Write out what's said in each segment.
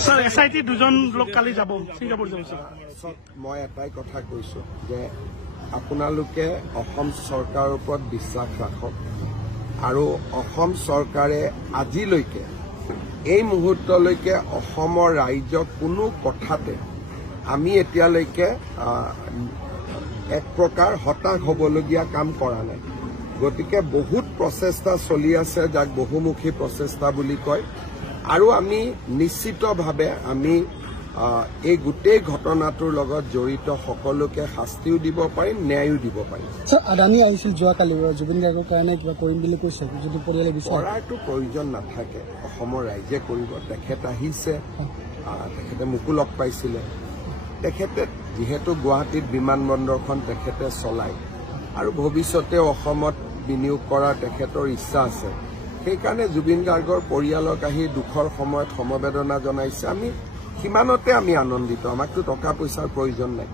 sir SIT দুজন লোক কালি যাব সিঙ্গাপুৰ যাইছে মই এটাই কথা কৈছো যে আপোনালোকে অসম চৰকাৰৰ ওপৰত বিশ্বাস ৰাখক আৰু অসম চৰকাৰে আজিলৈকে এই মুহূৰ্তলৈকে অসমৰ ৰাইজক কোনো কথাতে আমি এতিয়ালৈকে এক প্ৰকাৰ হতাশ হ'বলগীয়া কাম কৰা নাই গতিকে বহুত প্ৰচেষ্টা চলি আছে যাক বহুমুখী প্ৰচেষ্টা বুলি কয় আৰু আমি নিশ্চিতভাৱে আমি এই গোটেই ঘটনাটোৰ লগত জড়িত সকলোকে শাস্তিও দিব পাৰিম ন্যায়ও দিব পাৰিম আদানী আহিছিল যোৱাকালি জুবিন গাৰ্গৰ কাৰণে কিবা কৰিম বুলি কৈছে যদি পৰিয়ালে বিচাৰে কৰাটো প্ৰয়োজন নাথাকে অসমৰ ৰাইজে কৰিব তেখেত আহিছে তেখেতে মোকো লগ পাইছিলে তেখেতে যেহেতু গুৱাহাটীত বিমানবন্দৰখন তেখেতে চলায় আৰু ভৱিষ্যতে অসমত বিনিয়োগ কৰাৰ তেখেতৰ ইচ্ছা আছে সেইকাৰণে জুবিন গাৰ্গৰ পৰিয়ালক আহি দুখৰ সময়ত সমবেদনা জনাইছে আমি সিমানতে আমি আনন্দিত আমাকতো টকা পইচাৰ প্ৰয়োজন নাই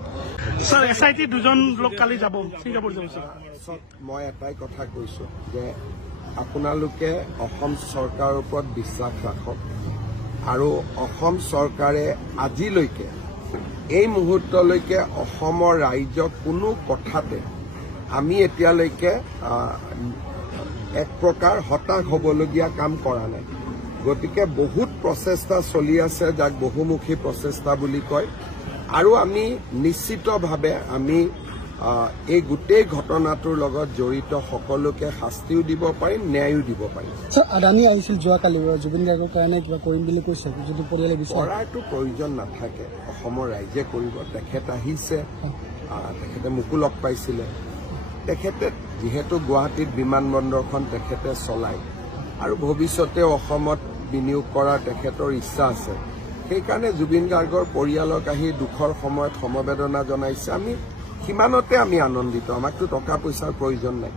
স্যাৰ এসআইটি দুজন লোক কালি যাব সিঙ্গাপুৰ যাইছে মই এটাই কথা কৈছো যে আপোনালোকে অসম চৰকাৰৰ ওপৰত বিশ্বাস ৰাখক আৰু অসম চৰকাৰে আজিলৈকে এই মুহূৰ্তলৈকে অসমৰ ৰাইজক কোনো কথাতে আমি এতিয়ালৈকে এক প্ৰকাৰ হতাশ হ'বলগীয়া কাম কৰা নাই গতিকে বহুত প্ৰচেষ্টা চলি আছে যাক বহুমুখী প্ৰচেষ্টা বুলি কয় আৰু আমি নিশ্চিতভাৱে আমি এই গোটেই ঘটনাটোৰ লগত জড়িত সকলোকে শাস্তিও দিব পাৰিম ন্যায়ও দিব পাৰিম আদানী আহিছিল যোৱাকালি জুবিন গাৰ্গৰ কাৰণে কিবা কৰিম বুলি কৈছে যদি পৰিয়ালে বিচাৰে কৰাটো প্ৰয়োজন নাথাকে অসমৰ ৰাইজে কৰিব তেখেত আহিছে তেখেতে মোকো লগ পাইছিলে তেখেতে যেহেতু গুৱাহাটীত বিমানবন্দৰখন তেখেতে চলায় আৰু ভৱিষ্যতে অসমত বিনিয়োগ কৰাৰ তেখেতৰ ইচ্ছা আছে সেইকাৰণে জুবিন গাৰ্গৰ পৰিয়ালক আহি দুখৰ সময়ত সমবেদনা জনাইছে আমি সিমানতে আমি আনন্দিত আমাকতো টকা পইচাৰ প্ৰয়োজন নাই